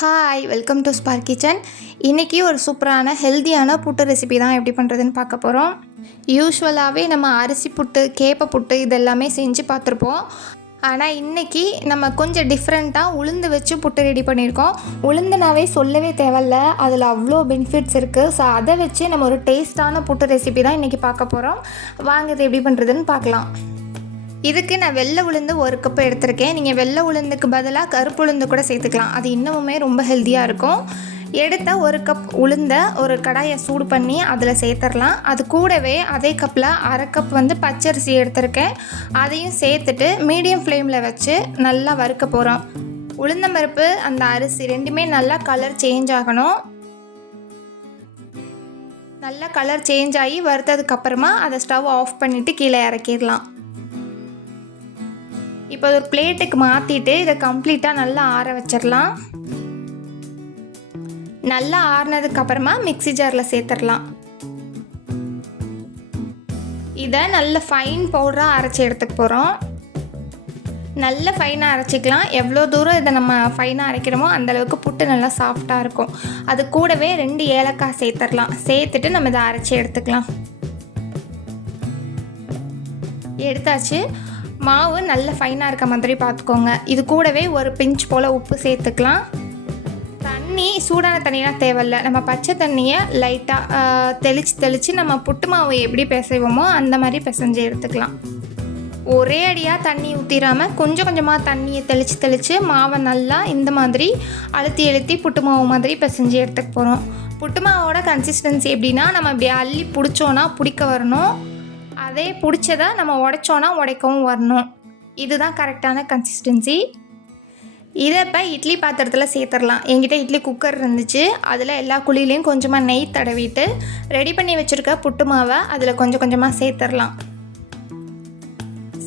Hi welcome to spark kitchen. இன்றைக்கி ஒரு சூப்பரான ஹெல்த்தியான புட்டு ரெசிபி தான் எப்படி பண்ணுறதுன்னு பார்க்க போகிறோம். யூஸ்வலாகவே நம்ம அரிசி புட்டு, கேப்பை புட்டு இதெல்லாமே செஞ்சு பார்த்துருப்போம். ஆனால் இன்றைக்கி நம்ம கொஞ்சம் டிஃப்ரெண்ட்டாக உளுந்து வச்சு புட்டு ரெடி பண்ணியிருக்கோம். உளுந்துனாவே சொல்லவே தேவையில்ல, அதில் அவ்வளோ பெனிஃபிட்ஸ் இருக்குது. ஸோ அதை வச்சு நம்ம ஒரு டேஸ்ட்டான புட்டு ரெசிபி தான் இன்றைக்கி பார்க்க போகிறோம். வாங்க இது எப்படி பண்ணுறதுன்னு பார்க்கலாம். இதுக்கு நான் வெள்ளை உளுந்து 1 கப்பு எடுத்திருக்கேன். நீங்கள் வெள்ளை உளுந்துக்கு பதிலாக கருப்பு உளுந்து கூட சேர்த்துக்கலாம். அது இன்னமுமே ரொம்ப ஹெல்த்தியாக இருக்கும். எடுத்த 1 கப் உளுந்தை ஒரு கடாயை சூடு பண்ணி அதில் சேர்த்துடலாம். அது கூடவே அதே கப்பில் 1/2 கப் பச்சரிசி எடுத்திருக்கேன். அதையும் சேர்த்துட்டு மீடியம் ஃப்ளேமில் வச்சு நல்லா வறுக்க போகிறோம். உளுந்தம்பருப்பு அந்த அரிசி ரெண்டுமே நல்லா கலர் சேஞ்ச் ஆகணும். நல்லா கலர் சேஞ்ச் ஆகி வறுத்ததுக்கப்புறமா அதை ஸ்டவ் ஆஃப் பண்ணிவிட்டு கீழே இறக்கிடலாம். இப்போ ஒரு பிளேட்டுக்கு மாற்றிட்டு இதை கம்ப்ளீட்டாக நல்லா ஆற வச்சிடலாம். நல்லா ஆறினதுக்கப்புறமா மிக்ஸி ஜாரில் சேர்த்துடலாம். இதை நல்ல ஃபைன் பவுடராக அரைச்சி எடுத்துக்க போகிறோம். நல்ல ஃபைனாக அரைச்சிக்கலாம். எவ்வளோ தூரம் இதை நம்ம ஃபைனாக அரைக்கிறோமோ அந்தளவுக்கு புட்டு நல்லா சாஃப்டாக இருக்கும். அது கூடவே 2 ஏலக்காய் சேர்த்துடலாம். சேர்த்துட்டு நம்ம இதை அரைச்சி எடுத்துக்கலாம். எடுத்தாச்சு. மாவு நல்ல ஃபைனாக இருக்க மாதிரி பார்த்துக்கோங்க. இது கூடவே ஒரு பிஞ்ச் போல் உப்பு சேர்த்துக்கலாம். தண்ணி சூடான தண்ணிலாம் தேவையில்லை. நம்ம பச்சை தண்ணியை லைட்டாக தெளித்து நம்ம புட்டு மாவு எப்படி பிசைவோமோ அந்த மாதிரி பிசைஞ்சு எடுத்துக்கலாம். ஒரே அடியாக தண்ணி ஊற்றிடாமல் கொஞ்சம் கொஞ்சமாக தண்ணியை தெளித்து மாவை நல்லா இந்த மாதிரி அழுத்தி புட்டு மாவு மாதிரி பிசைஞ்சு எடுத்துக்க போகிறோம். புட்டு மாவோட கன்சிஸ்டன்சி எப்படின்னா, நம்ம இப்படி அள்ளி பிடிச்சோன்னா பிடிக்க வரணும். அதே பிடிச்சதை நம்ம உடைச்சோன்னா உடைக்கவும் வரணும். இதுதான் கரெக்டான கன்சிஸ்டன்சி. இதை இப்போ இட்லி பாத்திரத்தில் சேர்த்துடலாம். என்கிட்ட இட்லி குக்கர் இருந்துச்சு. அதில் எல்லா குழியிலையும் கொஞ்சமாக நெய் தடவிட்டு ரெடி பண்ணி வச்சுருக்க புட்டு மாவை அதில் கொஞ்சம் கொஞ்சமாக சேர்த்துடலாம்.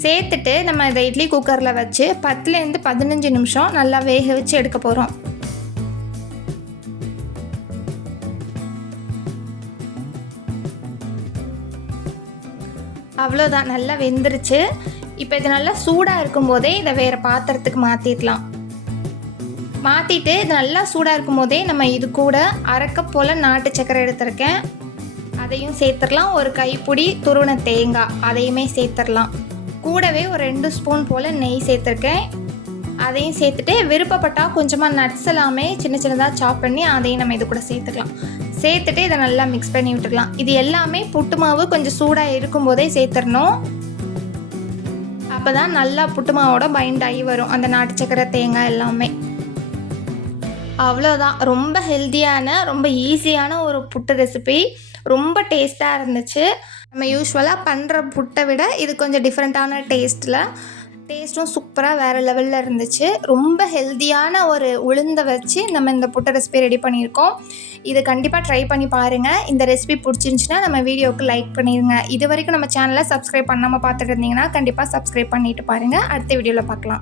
சேர்த்துட்டு நம்ம இதை இட்லி குக்கரில் வச்சு 10லேருந்து 15 நிமிஷம் நல்லா வேக வச்சு எடுக்க போகிறோம். அவ்வளோதான், நல்லா வெந்துருச்சு. இப்போ இது நல்லா சூடாக இருக்கும்போதே இதை வேறு பாத்திரத்துக்கு மாற்றிடலாம். மாற்றிட்டு இது நல்லா சூடாக இருக்கும்போதே நம்ம இது கூட 1/2 கப் போல் நாட்டு சக்கரை எடுத்திருக்கேன். அதையும் சேர்த்துடலாம். ஒரு கைப்பிடி துருவன தேங்காய் அதையுமே சேர்த்துடலாம். கூடவே ஒரு 2 ஸ்பூன் போல் நெய் சேர்த்துருக்கேன். அதையும் சேர்த்துட்டு விருப்பப்பட்டால் கொஞ்சமாக நட்ஸ் எல்லாமே சின்னதாக சாப் பண்ணி அதையும் நம்ம இது கூட சேர்த்துக்கலாம். சேர்த்துட்டு இதை நல்லா மிக்ஸ் பண்ணி விட்டுடலாம். இது எல்லாமே புட்டு மாவு கொஞ்சம் சூடாக இருக்கும்போதே சேர்த்துடணும். அப்போ தான் நல்லா புட்டு மாவோட பைண்ட் ஆகி வரும் அந்த நாட்டு சக்கரை தேங்காய் எல்லாமே. அவ்வளோதான், ரொம்ப ஹெல்த்தியான ரொம்ப ஈஸியான ஒரு புட்டு ரெசிபி. ரொம்ப டேஸ்ட்டாக இருந்துச்சு. நம்ம யூஸ்வலாக பண்ணுற புட்டை விட இது கொஞ்சம் டிஃப்ரெண்ட்டான டேஸ்ட்டும் சூப்பராக வேறு லெவலில் இருந்துச்சு. ரொம்ப ஹெல்த்தியான ஒரு உளுந்தை வச்சு நம்ம இந்த புட்டு ரெசிபி ரெடி பண்ணியிருக்கோம். இதை கண்டிப்பாக ட்ரை பண்ணி பாருங்கள். இந்த ரெசிபி பிடிச்சிருந்துச்சின்னா நம்ம வீடியோவுக்கு லைக் பண்ணிடுங்க. இது வரைக்கும் நம்ம சேனலை சப்ஸ்கிரைப் பண்ணாமல் பார்த்துட்டு இருந்தீங்கன்னா கண்டிப்பாக சப்ஸ்கிரைப் பண்ணிவிட்டு பாருங்கள். அடுத்த வீடியோவில் பார்க்கலாம்.